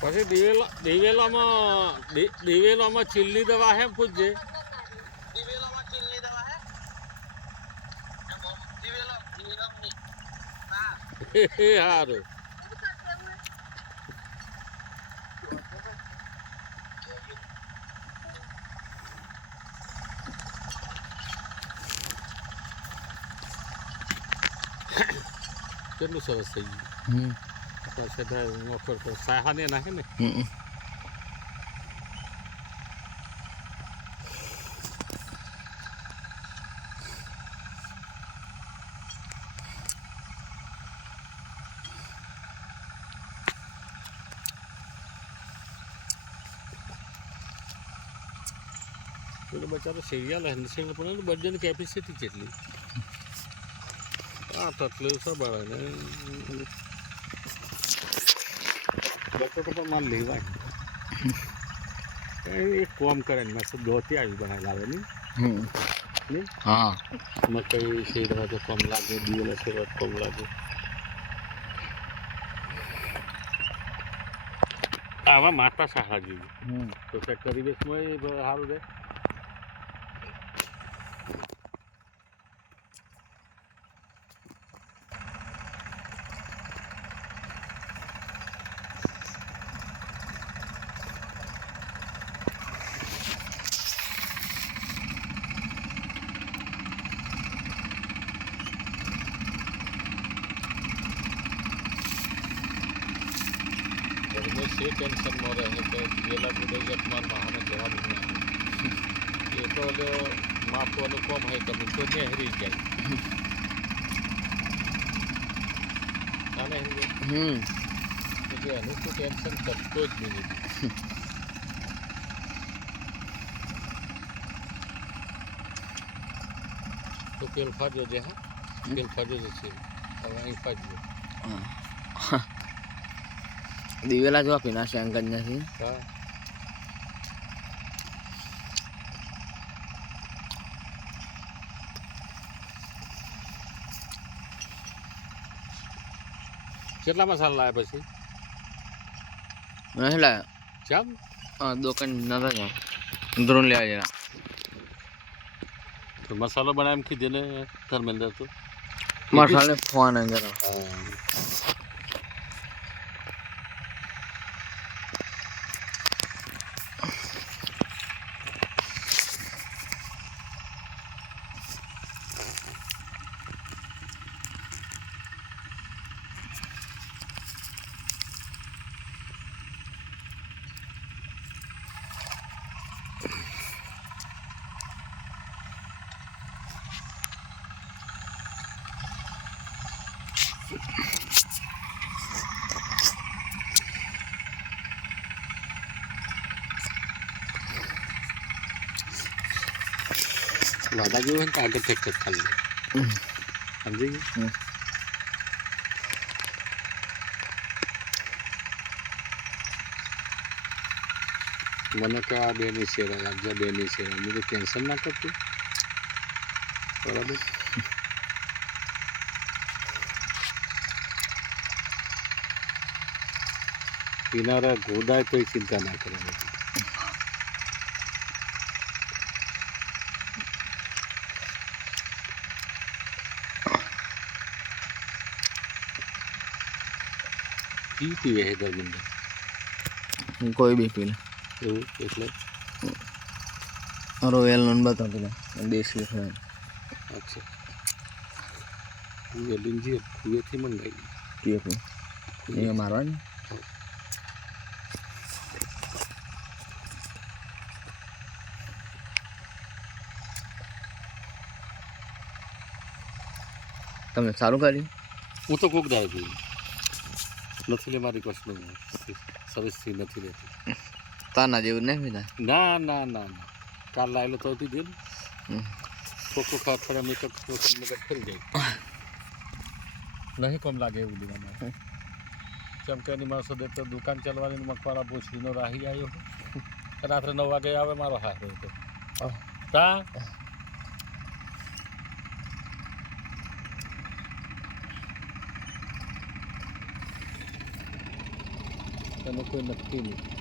પછી દિવેલામાં ચીલની દવા હે પૂછજે. સારું. કેટલું સરસ થઈ ગયું. પછી સાહાને નાખે ને. પેલો બચારો સિરિયલ હેન્ડસેલ પણ બર્થડેની કેપેસિટી કેટલી તકલીફ છે બાળાને બચો તો પણ માલ લેવાય એક કોમ કરે ને મેં દોતી આવી બનાવી લાવે નહીં હા મકઈ શેરવા તો કમ લાગે દિવેલા શેરવા કમ લાગે આવા માતા સાહા જેવી તો તે પરિવેશમાં સારું રહે. से टेंशन में रहे तो गेला बुढ़े जतमान महाने जवाब नहीं ये तो माप वालों कम है तो मुझको नहीं हरी जाए आने हरी मुझे अनुकूल टेंशन करतो ज नहीं तो पेल फाजो जे हाँ पेल फाजो जे छे अब અહીં फाजो દિવેલા જો પીના શંકર નથી હા કેટલા મસાલા લાયા પછી નહીં લાયા ચમ દુકાન નતા જાવ ધ્રોણ લેવા જરા તો મસાલો બનાવીને કીધે ને ધર્મેન્દ્ર તો મસાલે ફોન જરા वादा जो है आगे ट्रैक्टर खाली समझे મને તો આ બેની સેવા લાગજો બેની સેવા મેં તો ટેન્શન ના કરતું બરાબર કિનારા ગોદાય તો ચિંતા ના કરે पीती है धर्मेंद्र कोई भी पी ले એટલે रोयल नॉन बता दो देसी है अच्छा ये लिंजी कुए थी मंगाई ये को ये मारवा ने તમે ચાલુ કર્યું હું તો કોક દાડે જોઈ નથી લે મારી કશું સર્વિસથી નથી લેતી તાના જેવું નહીં હોય ના ના ના ના કાલ લાયેલો તો હતી દે કોકો ખાત પડે મેં તો મગજ ફરી જાય નહીં કમ લાગે એવું દીવામાં જેમ કે એની માણસો દે તો દુકાન ચાલવાની મકવાળા ભૂસડીનો રાહી આવ્યો રાત્રે 9 વાગે આવે મારો હારો હતો તા એનું કોઈ નક્કી નહીં.